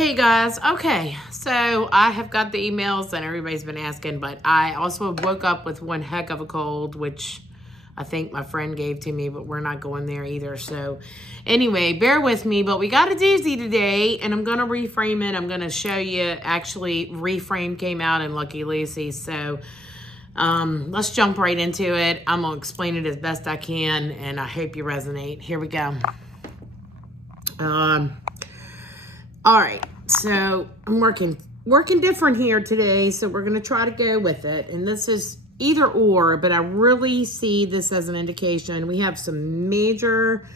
Hey guys. Okay, so I have got the emails and everybody's been asking, but I also woke up with one heck of a cold, which I think my friend gave to me, but we're not going there either. So anyway, bear with me, but we got a doozy today and I'm going to reframe it. I'm going to show you. Actually, reframe came out in Lucky Lucy. So let's jump right into it. I'm going to explain it as best I can and I hope you resonate. Here we go. All right, so I'm working different here today, so we're going to try to go with it. And this is either or, but I really see this as an indication. We have some major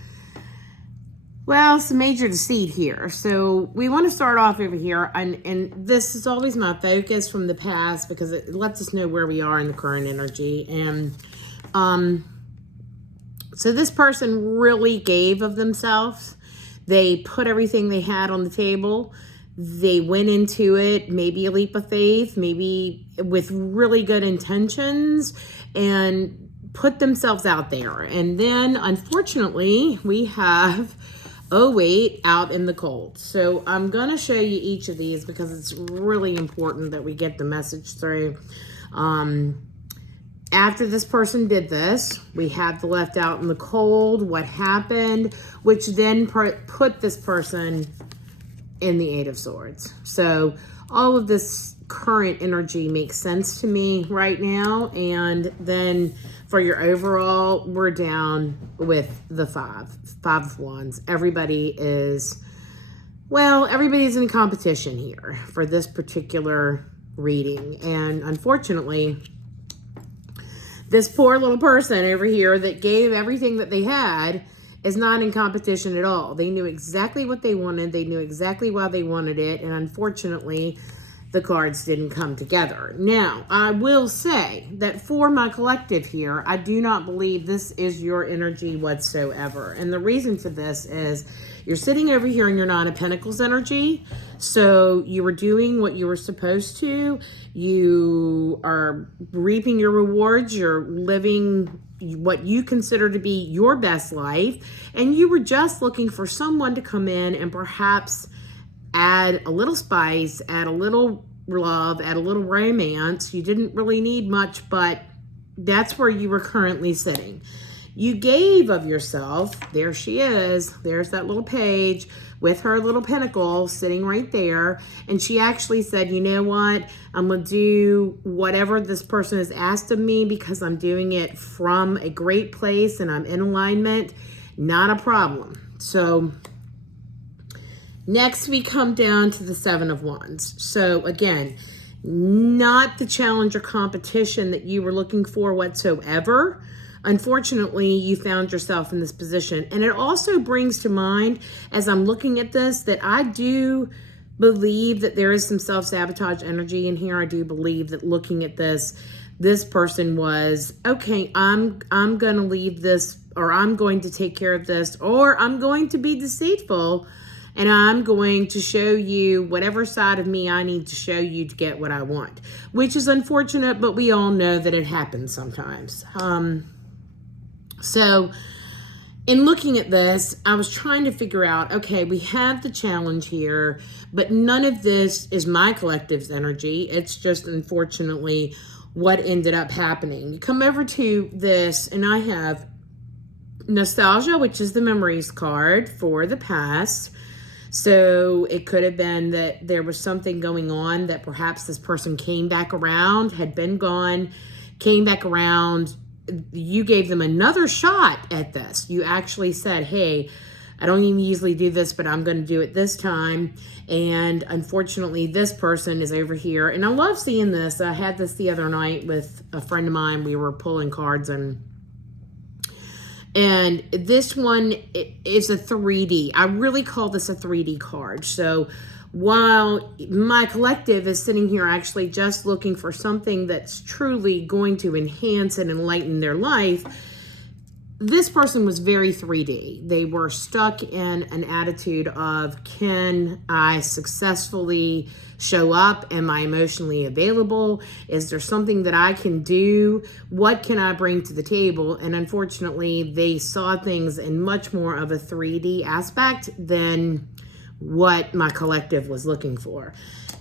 deceit here. So we want to start off over here, and this is always my focus from the past because it lets us know where we are in the current energy. And so this person really gave of themselves. They put everything they had on the table. They went into it, maybe a leap of faith, maybe with really good intentions, and put themselves out there. And then, unfortunately, we have 08 out in the cold. So I'm going to show you each of these because it's really important that we get the message through. After this person did this, we have the left out in the cold, what happened, which then put this person in the Eight of Swords. So all of this current energy makes sense to me right now. And then for your overall, we're down with the Five of Wands. Everybody's in competition here for this particular reading. And unfortunately, this poor little person over here that gave everything that they had is not in competition at all. They knew exactly what they wanted. They knew exactly why they wanted it. And unfortunately, the cards didn't come together. Now, I will say that for my collective here, I do not believe this is your energy whatsoever. And the reason for this is you're sitting over here in your Nine of Pentacles energy. So you were doing what you were supposed to. You are reaping your rewards. You're living what you consider to be your best life. And you were just looking for someone to come in and perhaps add a little spice, add a little love, add a little romance. You didn't really need much, but that's where you were currently sitting. You gave of yourself. There she is. There's that little page with her little pentacle sitting right there. And she actually said, you know what? I'm going to do whatever this person has asked of me because I'm doing it from a great place and I'm in alignment. Not a problem. So next we come down to the Seven of Wands. So again, not the challenge or competition that you were looking for whatsoever. Unfortunately, you found yourself in this position. And it also brings to mind, as I'm looking at this, that I do believe that there is some self-sabotage energy in here. I do believe that looking at this person was, okay, I'm going to leave this, or I'm going to take care of this, or I'm going to be deceitful, and I'm going to show you whatever side of me I need to show you to get what I want, which is unfortunate, but we all know that it happens sometimes. So in looking at this, I was trying to figure out, okay, we have the challenge here, but none of this is my collective's energy. It's just, unfortunately, what ended up happening. You come over to this, and I have nostalgia, which is the memories card for the past. So it could have been that there was something going on that perhaps this person came back around, had been gone, came back around. You gave them another shot at this. You actually said, hey, I don't even usually do this, but I'm going to do it this time. And unfortunately, this person is over here. And I love seeing this. I had this the other night with a friend of mine. We were pulling cards, and this one is a 3D. I really call this a 3D card. So while my collective is sitting here actually just looking for something that's truly going to enhance and enlighten their life, this person was very 3D. They were stuck in an attitude of, can I successfully show up? Am I emotionally available? Is there something that I can do? What can I bring to the table? And unfortunately, they saw things in much more of a 3D aspect than what my collective was looking for.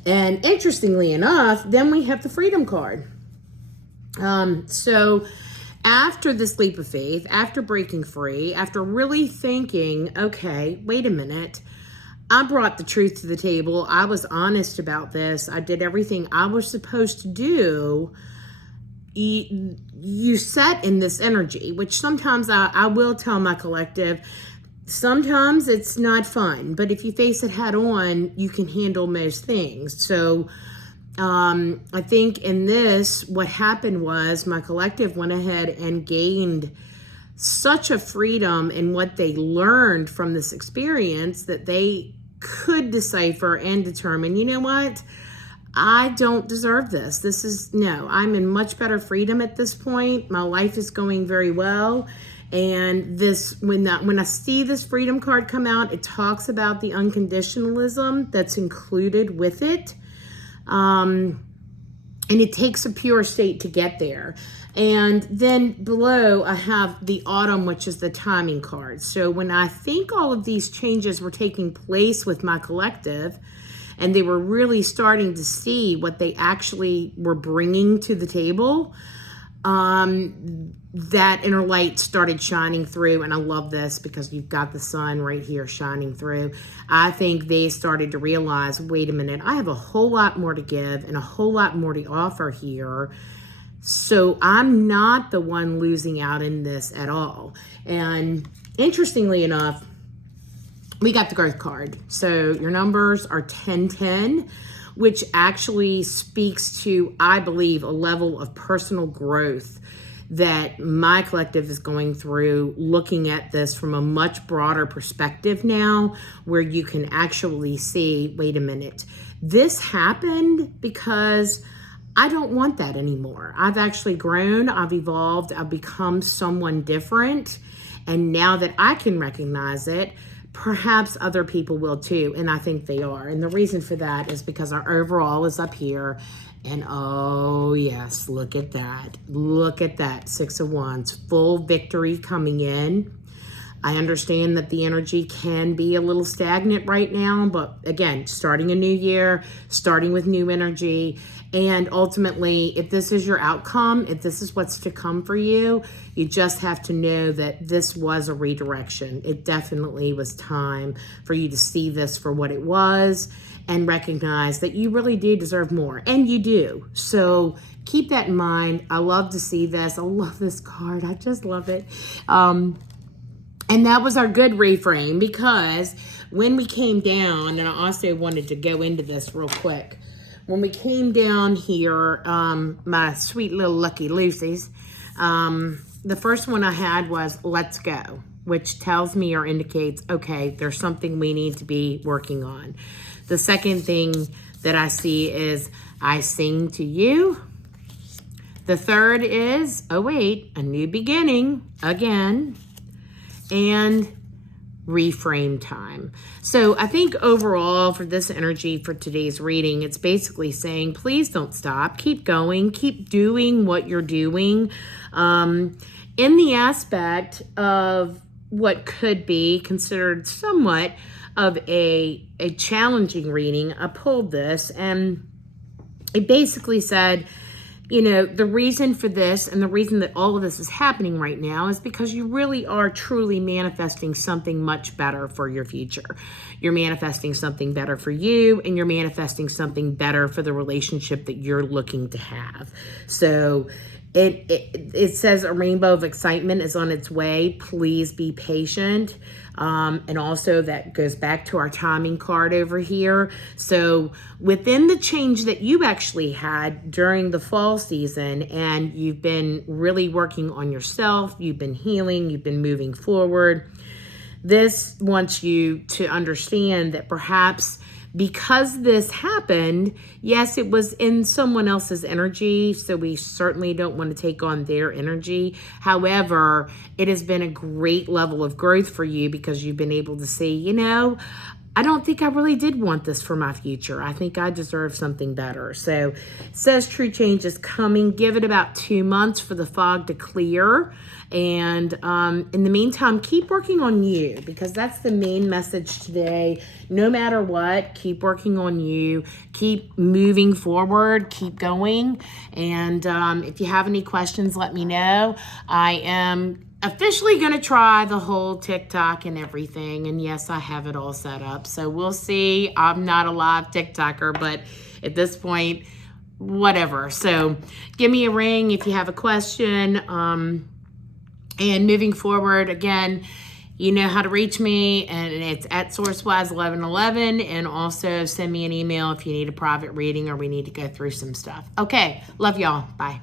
And interestingly enough, then we have the freedom card. So after this leap of faith, after breaking free, after really thinking, okay, wait a minute, I brought the truth to the table. I was honest about this. I did everything I was supposed to do. You set in this energy, which sometimes I will tell my collective, sometimes it's not fun, but if you face it head on, you can handle most things. So I think in this, what happened was my collective went ahead and gained such a freedom in what they learned from this experience that they could decipher and determine, you know what? I don't deserve this. I'm in much better freedom at this point. My life is going very well. And when I see this freedom card come out, it talks about the unconditionalism that's included with it. And it takes a pure state to get there. And then below I have the autumn, which is the timing card. So when I think all of these changes were taking place with my collective, and they were really starting to see what they actually were bringing to the table, that inner light started shining through. And I love this because you've got the sun right here shining through. I think they started to realize, wait a minute, I have a whole lot more to give and a whole lot more to offer here. So I'm not the one losing out in this at all. And interestingly enough, we got the growth card. So your numbers are 1010, which actually speaks to, I believe, a level of personal growth that my collective is going through, looking at this from a much broader perspective now, where you can actually see, wait a minute, this happened because I don't want that anymore. I've actually grown, I've evolved, I've become someone different. And now that I can recognize it, perhaps other people will too, and I think they are. And the reason for that is because our overall is up here, and oh yes, look at that. Look at that, 6 of Wands, full victory coming in. I understand that the energy can be a little stagnant right now, but again, starting a new year, starting with new energy, and ultimately, if this is your outcome, if this is what's to come for you, you just have to know that this was a redirection. It definitely was time for you to see this for what it was and recognize that you really do deserve more, and you do. So keep that in mind. I love to see this. I love this card. I just love it. And that was our good reframe, because when we came down, and I also wanted to go into this real quick. When we came down here, my sweet little Lucky Lucy's, the first one I had was let's go, which tells me or indicates, okay, there's something we need to be working on. The second thing that I see is I sing to you. The third is, oh wait, a new beginning again. And reframe time. So I think overall for this energy for today's reading, it's basically saying, please don't stop. Keep going. Keep doing what you're doing. In the aspect of what could be considered somewhat of a challenging reading, I pulled this and it basically said, you know, the reason for this and the reason that all of this is happening right now is because you really are truly manifesting something much better for your future. You're manifesting something better for you, and you're manifesting something better for the relationship that you're looking to have. So it says a rainbow of excitement is on its way. Please be patient. And also that goes back to our timing card over here. So within the change that you actually had during the fall season, and you've been really working on yourself, you've been healing, you've been moving forward, this wants you to understand that perhaps because this happened, yes, it was in someone else's energy, so we certainly don't want to take on their energy. However, it has been a great level of growth for you because you've been able to see, you know, I don't think I really did want this for my future. I think I deserve something better. So it says true change is coming. Give it about 2 months for the fog to clear. And in the meantime, keep working on you, because that's the main message today. No matter what, keep working on you. Keep moving forward. Keep going. And if you have any questions, let me know. I am officially going to try the whole TikTok and everything. And yes, I have it all set up. So we'll see. I'm not a live TikToker, but at this point, whatever. So give me a ring if you have a question. And moving forward, again, you know how to reach me, and it's at sourcewise1111. And also send me an email if you need a private reading or we need to go through some stuff. Okay. Love y'all. Bye.